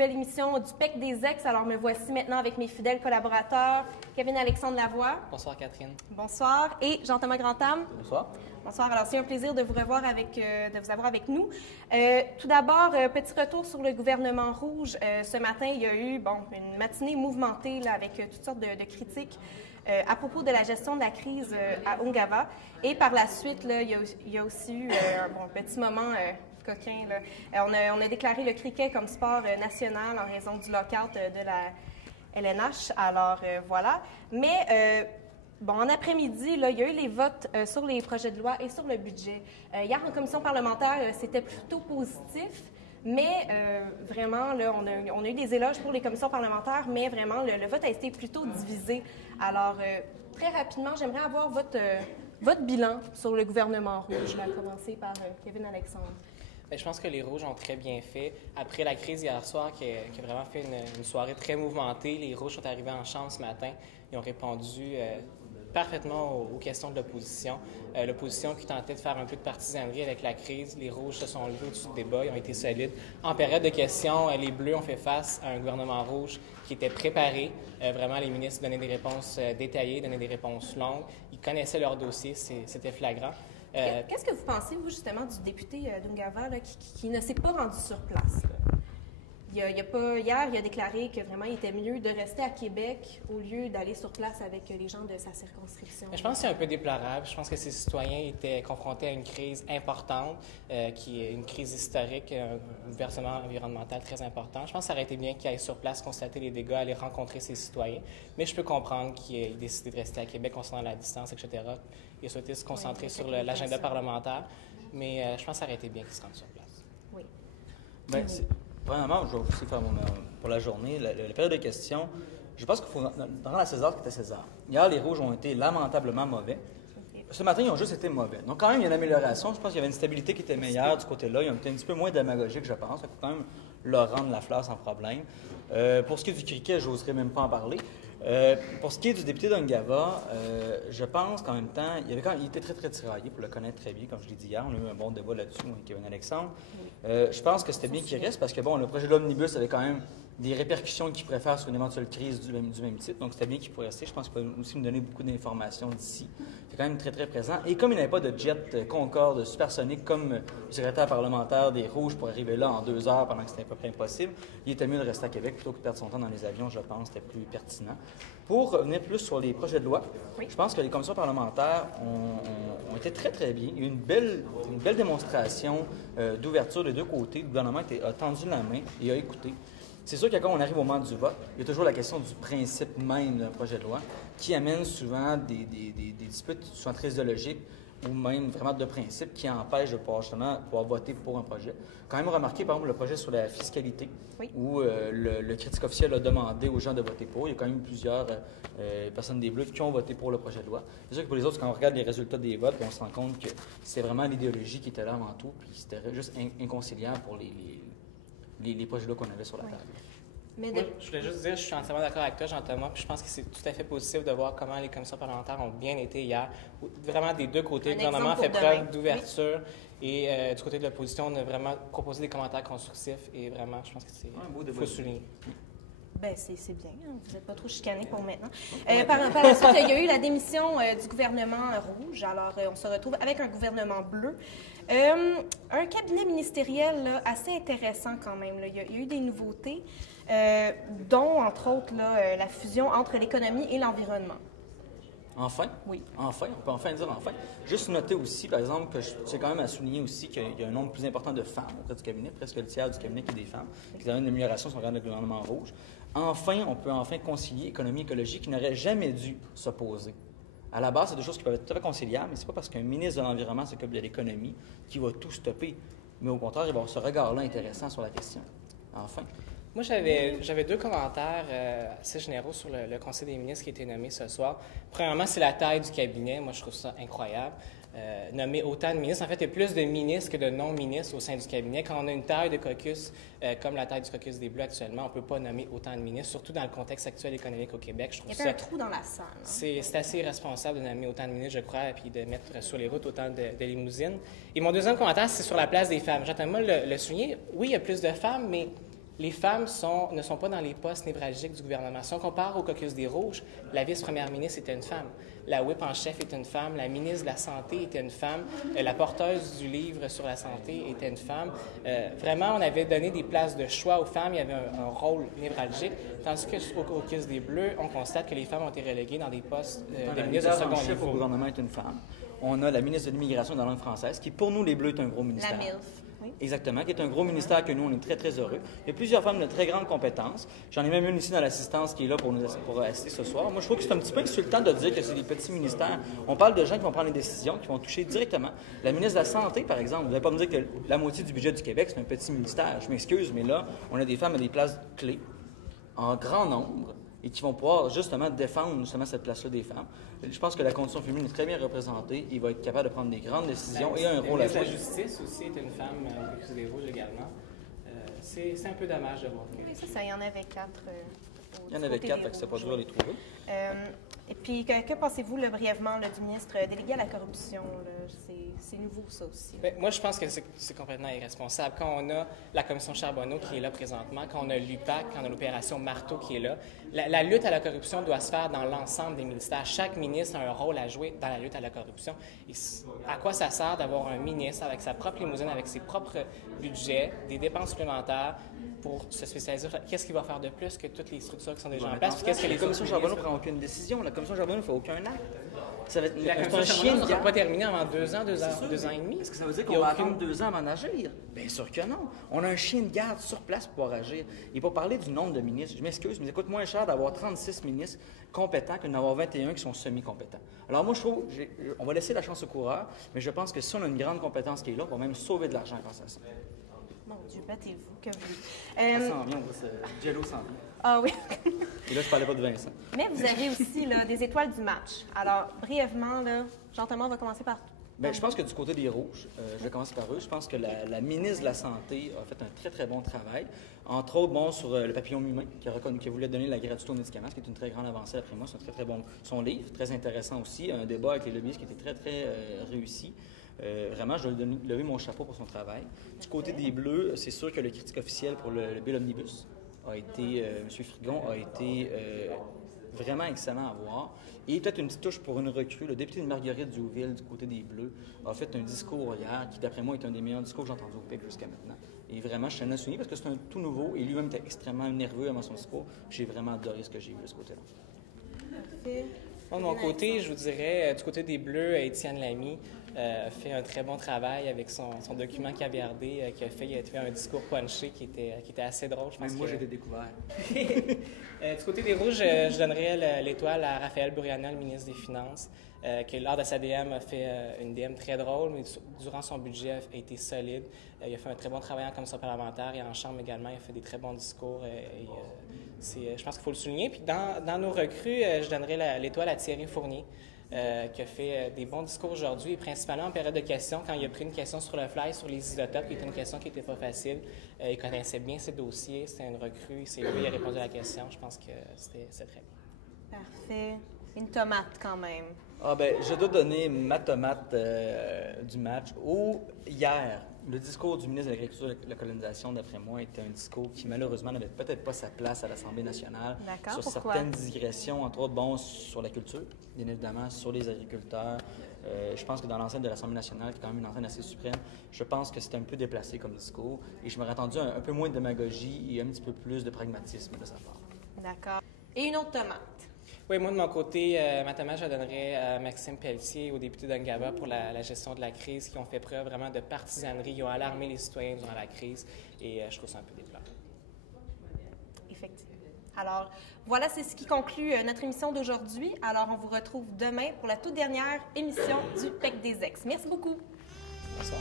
nouvelle émission du PEC des Ex. Alors, me voici maintenant avec mes fidèles collaborateurs, Kevin-Alexandre Lavoie. Bonsoir, Catherine. Bonsoir. Et Jean-Thomas Grantham. Bonsoir. Bonsoir. Alors, c'est un plaisir de vous revoir de vous avoir avec nous. Tout d'abord, petit retour sur le gouvernement rouge. Ce matin, il y a eu une matinée mouvementée là, avec toutes sortes de critiques à propos de la gestion de la crise à Ungava. Et par la suite, là, il y a aussi eu un petit moment coquin. Là. On a déclaré le cricket comme sport national en raison du lockout de la LNH. Alors, voilà. Mais... en après-midi, là, il y a eu les votes sur les projets de loi et sur le budget. Hier, en commission parlementaire, c'était plutôt positif, mais vraiment, là, on a eu des éloges pour les commissions parlementaires, mais vraiment, le vote a été plutôt divisé. Alors, très rapidement, j'aimerais avoir votre bilan sur le gouvernement rouge. Je vais commencer par Kevin-Alexandre. Bien, je pense que les Rouges ont très bien fait. Après la crise hier soir, qui a vraiment fait une soirée très mouvementée, les Rouges sont arrivés en chambre ce matin. Ils ont répondu parfaitement aux questions de l'opposition. L'opposition qui tentait de faire un peu de partisanerie avec la crise. Les Rouges se sont levés au-dessus du débat, ils ont été solides. En période de questions, les Bleus ont fait face à un gouvernement rouge qui était préparé. Vraiment, les ministres donnaient des réponses détaillées, donnaient des réponses longues. Ils connaissaient leur dossier, c'était flagrant. Qu'est-ce que vous pensez, vous, justement, du député d'Ungava qui ne s'est pas rendu sur place? Là? Hier, il a déclaré que vraiment, il était mieux de rester à Québec au lieu d'aller sur place avec les gens de sa circonscription. Je pense que c'est un peu déplorable. Je pense que ces citoyens étaient confrontés à une crise importante, qui est une crise historique, un bouleversement environnemental très important. Je pense que ça aurait été bien qu'il aille sur place, constater les dégâts, aller rencontrer ses citoyens. Mais je peux comprendre qu'il ait décidé de rester à Québec, concernant la distance, etc. Il a souhaité se concentrer sur l'agenda parlementaire. Mais je pense que ça aurait été bien qu'il se rende sur place. Oui. Bien, premièrement, je vais aussi faire pour la journée, la période de questions. Je pense qu'il faut rendre à César ce qui est à César. Hier, les Rouges ont été lamentablement mauvais. Ce matin, ils ont juste été mauvais. Donc, quand même, il y a une amélioration. Je pense qu'il y avait une stabilité qui était meilleure du côté-là. Ils ont été un petit peu moins démagogiques, je pense. Ça peut quand même leur rendre la fleur sans problème. Pour ce qui est du cricket, je n'oserais même pas en parler. Pour ce qui est du député d'Ungava, je pense qu'en même temps, il était très, très tiraillé pour le connaître très bien, comme je l'ai dit hier. On a eu un bon débat là-dessus avec Kevin-Alexandre. Je pense que c'était bien qu'il reste parce que, le projet de l'Omnibus avait quand même des répercussions qu'il pourrait faire sur une éventuelle crise du même type. Donc, c'était bien qu'il pourrait rester. Je pense qu'il peut aussi me donner beaucoup d'informations d'ici. C'est quand même très, très présent. Et comme il n'avait pas de jet Concorde supersonique comme le secrétaire parlementaire des Rouges pour arriver là en 2 heures pendant que c'était à peu près impossible, il était mieux de rester à Québec plutôt que de perdre son temps dans les avions, je pense. C'était plus pertinent. Pour revenir plus sur les projets de loi, je pense que les commissions parlementaires ont été très, très bien. Il y a eu une belle démonstration d'ouverture des deux côtés. Le gouvernement a tendu la main et a écouté. C'est sûr que quand on arrive au moment du vote, il y a toujours la question du principe même d'un projet de loi qui amène souvent des disputes souvent très idéologiques ou même vraiment de principe qui empêchent de pouvoir voter pour un projet. Quand même remarqué, par exemple, le projet sur la fiscalité, où le critique officiel a demandé aux gens de voter pour. Il y a quand même plusieurs personnes des Bleus qui ont voté pour le projet de loi. C'est sûr que pour les autres, quand on regarde les résultats des votes, on se rend compte que c'est vraiment l'idéologie qui était là avant tout, puis c'était juste inconciliable pour les projets de loi qu'on avait sur la table. Moi, je voulais juste dire, je suis entièrement d'accord avec toi, Jean-Thomas, puis je pense que c'est tout à fait positif de voir comment les commissions parlementaires ont bien été hier. Vraiment, des deux côtés, le gouvernement a fait preuve d'ouverture et du côté de l'opposition, on a vraiment proposé des commentaires constructifs et vraiment, je pense que il faut souligner. Bien, c'est bien. Hein? Vous n'êtes pas trop chicanés pour maintenant. Par la suite, il y a eu la démission du gouvernement rouge. Alors, on se retrouve avec un gouvernement bleu. Un cabinet ministériel là, assez intéressant quand même. Là. Il y a eu des nouveautés, dont, entre autres, là, la fusion entre l'économie et l'environnement. Enfin? Oui. Enfin, on peut enfin dire enfin. Juste noter aussi, par exemple, que c'est quand même à souligner aussi qu'il y a un nombre plus important de femmes auprès du cabinet, presque le tiers du cabinet qui est des femmes, qui ont une amélioration si on regarde le gouvernement rouge. Enfin, on peut enfin concilier économie et écologie qui n'aurait jamais dû s'opposer. À la base, c'est des choses qui peuvent être tout à fait conciliables, mais ce n'est pas parce qu'un ministre de l'Environnement s'occupe de l'économie qu'il va tout stopper. Mais au contraire, il va avoir ce regard-là intéressant sur la question. Enfin. Moi, j'avais 2 commentaires assez généraux sur le Conseil des ministres qui a été nommé ce soir. Premièrement, c'est la taille du cabinet. Moi, je trouve ça incroyable. Nommer autant de ministres. En fait, il y a plus de ministres que de non-ministres au sein du cabinet. Quand on a une taille de caucus comme la taille du caucus des Bleus actuellement, on ne peut pas nommer autant de ministres, surtout dans le contexte actuel économique au Québec. Je trouve il y a un trou dans la salle. Hein? C'est assez irresponsable de nommer autant de ministres, je crois, et puis de mettre sur les routes autant de limousines. Et mon deuxième commentaire, c'est sur la place des femmes. Jean-Thomas le souligné. Oui, il y a plus de femmes, mais Les femmes ne sont pas dans les postes névralgiques du gouvernement. Si on compare au caucus des Rouges, la vice-première ministre était une femme, la whip en chef était une femme, la ministre de la Santé était une femme, la porteuse du livre sur la santé était une femme. Vraiment, on avait donné des places de choix aux femmes, il y avait un rôle névralgique, tandis qu'au caucus des Bleus, on constate que les femmes ont été reléguées dans des postes de ministre de second chef niveau. au gouvernement est une femme. On a la ministre de l'Immigration et de la langue française, qui pour nous, les Bleus, est un gros ministère. La MILF. Oui. Exactement, qui est un gros ministère que nous, on est très, très heureux. Il y a plusieurs femmes de très grandes compétences. J'en ai même une ici dans l'assistance qui est là pour assister ce soir. Moi, je trouve que c'est un petit peu insultant de dire que c'est des petits ministères. On parle de gens qui vont prendre les décisions, qui vont toucher directement. La ministre de la Santé, par exemple, vous n'allez pas me dire que la moitié du budget du Québec, c'est un petit ministère. Je m'excuse, mais là, on a des femmes à des places clés, en grand nombre, et qui vont pouvoir justement défendre justement cette place-là des femmes. Je pense que la condition féminine est très bien représentée. Il va être capable de prendre des grandes décisions et un rôle à jouer. La justice aussi est une femme au caucus des Rouges également. C'est un peu dommage de voir que... Oui, ça, il y en avait 4. Il y en avait 4, fait que c'est pas dur à les trouver. Et puis, que pensez-vous là, brièvement là, du ministre délégué à la corruption? C'est nouveau, ça aussi. Bien, moi, je pense que c'est complètement irresponsable. Quand on a la commission Charbonneau qui est là présentement, quand on a l'UPAC, quand on a l'opération Marteau qui est là, la lutte à la corruption doit se faire dans l'ensemble des ministères. Chaque ministre a un rôle à jouer dans la lutte à la corruption. Et à quoi ça sert d'avoir un ministre avec sa propre limousine, avec ses propres budgets, des dépenses supplémentaires pour se spécialiser? Qu'est-ce qu'il va faire de plus que toutes les structures qui sont déjà en place? Qu'est-ce que la commission Charbonneau ne prend aucune décision. La commission Charbonneau ne fait aucun acte. Ça va être la commission Charbonneau ne sera pas terminée avant 2 ans, 2 ans et demi. Est-ce que ça veut dire qu'on va attendre 2 ans avant d'agir? Bien sûr que non. On a un chien de garde sur place pour pouvoir agir. Il faut parler du nombre de ministres. Je m'excuse, mais ça coûte moins cher d'avoir 36 ministres compétents que d'en avoir 21 qui sont semi-compétents. Alors moi, je trouve, on va laisser la chance aux coureurs, mais je pense que si on a une grande compétence qui est là, on va même sauver de l'argent grâce à ça. Mon Dieu, battez-vous, que vous. Ça s'en vient, Jello s'en vient. Ah oui. Et là, je parlais pas de Vincent. Mais vous avez aussi là, des étoiles du match. Alors, brièvement, là, Jean-Thomas, on va commencer par... Bien, je pense que du côté des Rouges, je vais commencer par eux, je pense que la ministre de la Santé a fait un très, très bon travail. Entre autres, sur le papillome humain, qui voulait donner la gratuité aux médicaments, ce qui est une très grande avancée, d'après moi. C'est un très, très bon... Son livre, très intéressant aussi. Un débat avec les lobbyistes qui était très, très réussi. Vraiment, je dois lever mon chapeau pour son travail. Du côté des Bleus, c'est sûr que le critique officiel pour le Bill Omnibus a été, M. Frigon, a été vraiment excellent à voir. Et peut-être une petite touche pour une recrue. Le député de Marguerite Diouville, du côté des Bleus, a fait un discours hier qui, d'après moi, est un des meilleurs discours que j'ai entendu au Québec jusqu'à maintenant. Et vraiment, je tiens à le souligner parce que c'est un tout nouveau et lui-même était extrêmement nerveux avant son discours. J'ai vraiment adoré ce que j'ai vu de ce côté-là. Parfait. De mon côté, je vous dirais, du côté des Bleus, Étienne Lamy fait un très bon travail avec son document caviardé, qui a fait un discours punché qui était assez drôle. Même moi, j'ai été découvert. Du côté des Rouges, je donnerais l'étoile à Raphaël Buriana, le ministre des Finances, qui, lors de sa DM, a fait une DM très drôle, mais durant son budget, a été solide. Il a fait un très bon travail en commission parlementaire et en chambre également. Il a fait des très bons discours. Je pense qu'il faut le souligner. Puis dans nos recrues, je donnerais l'étoile à Thierry Fournier, qui a fait des bons discours aujourd'hui, et principalement en période de questions, quand il a pris une question sur le fly, sur les isotopes, qui était une question qui n'était pas facile. Il connaissait bien ses dossiers, c'était une recrue, c'est lui qui a répondu à la question. Je pense que c'était très bien. Parfait. Une tomate, quand même. Ah ben, je dois donner ma tomate du match. Hier, le discours du ministre de l'Agriculture et de la colonisation, d'après moi, était un discours qui, malheureusement, n'avait peut-être pas sa place à l'Assemblée nationale. D'accord, sur pourquoi? Certaines digressions, entre autres, sur la culture, bien évidemment, sur les agriculteurs. Je pense que dans l'enceinte de l'Assemblée nationale, qui est quand même une enceinte assez suprême, je pense que c'était un peu déplacé comme discours. Et je m'aurais attendu un peu moins de démagogie et un petit peu plus de pragmatisme de sa part. D'accord. Et une autre tomate. Oui, moi, de mon côté, ma tomate, je la donnerais à Maxime Pelletier, au député d'Angaba, pour la gestion de la crise, qui ont fait preuve vraiment de partisanerie. Ils ont alarmé les citoyens durant la crise et je trouve ça un peu déplorable. Effectivement. Alors, voilà, c'est ce qui conclut notre émission d'aujourd'hui. Alors, on vous retrouve demain pour la toute dernière émission du PEC des Ex. Merci beaucoup. Bonsoir.